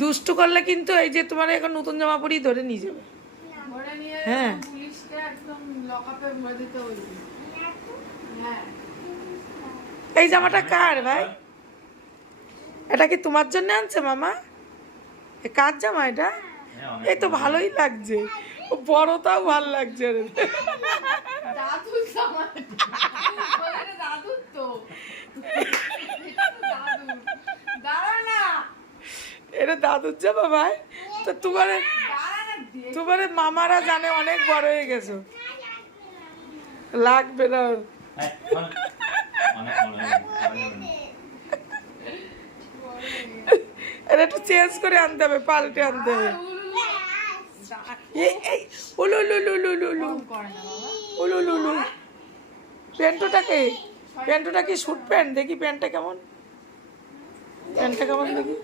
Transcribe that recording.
দুষ্টু করলে কিন্তু এই যে তোমার এখন নতুন জামা পরেই ধরে নিয়ে যাবে। হ্যাঁ এই জামাটা কার ভাই? এটা কি তোমার জন্য আনছে মামা? কার জামা এটা? এই তো ভালোই লাগছে, বড়টাও ভালো লাগছে। এটা দাদুর জামা ভাই? তো তোমার মামারা জানে অনেক বড় হয়ে গেছো, লাগবে না। এটা একটু চেঞ্জ করে আনতে হবে, পাল্টে আনতে হবে। প্যান্টটা কি স্যুট প্যান্ট? দেখি প্যান্টটা কেমন, প্যান্টটা কেমন দেখি।